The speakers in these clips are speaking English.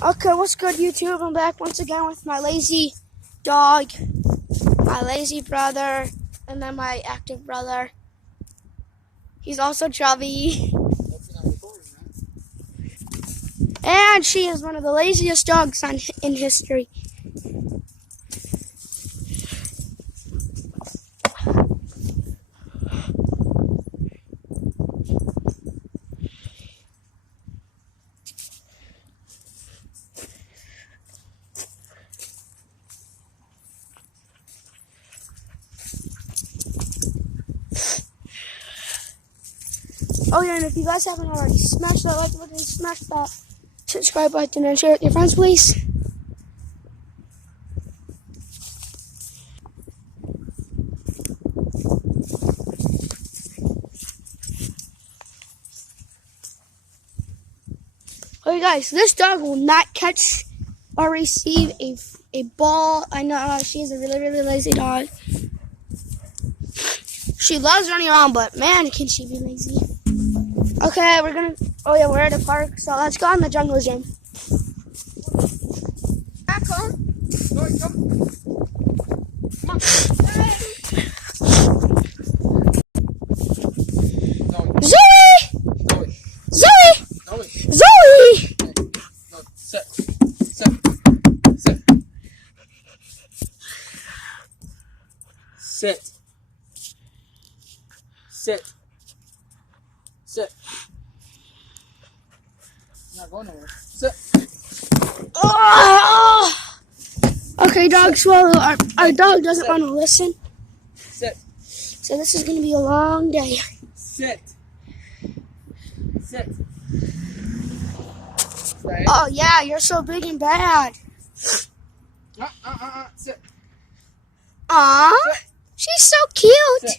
Okay, what's good, YouTube? I'm back once again with my lazy dog, my lazy brother, and then my active brother. He's also chubby. And she is one of the laziest dogs in history. Oh yeah, and if you guys haven't already, smash that like button, smash that subscribe button, and share it with your friends, please. Okay guys, this dog will not catch or receive a ball. I know she is a really, really lazy dog. She loves running around, but man, can she be lazy. Okay, we're at a park, so let's go in the jungle gym. Back home. Go, come. Come on. Zoe! Zoe! Zoe! Zoe! Zoe! No, sit. Sit. Sit. Sit. Sit. Sit. You're not going nowhere. Sit. Oh! Okay, dog swallow. Our dog doesn't want to listen. Sit. So this is going to be a long day. Sit. Sit. Right. Oh yeah, you're so big and bad. Sit. Aww, Sit. she's so cute.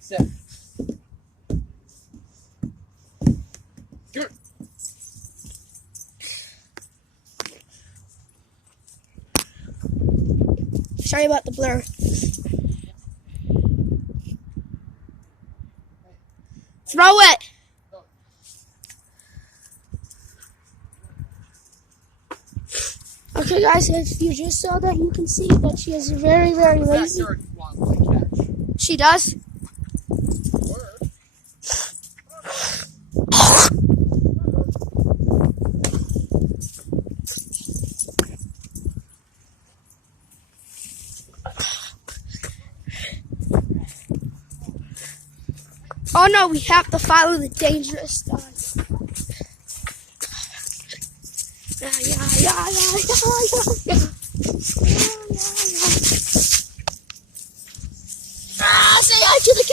Sit. Sit. Good. Sorry about the blur. Throw it. Okay guys, if you just saw that, you can see that she is very, very lazy. She does? Oh no, we have to follow the dangerous dog. Yeah. Say hi to the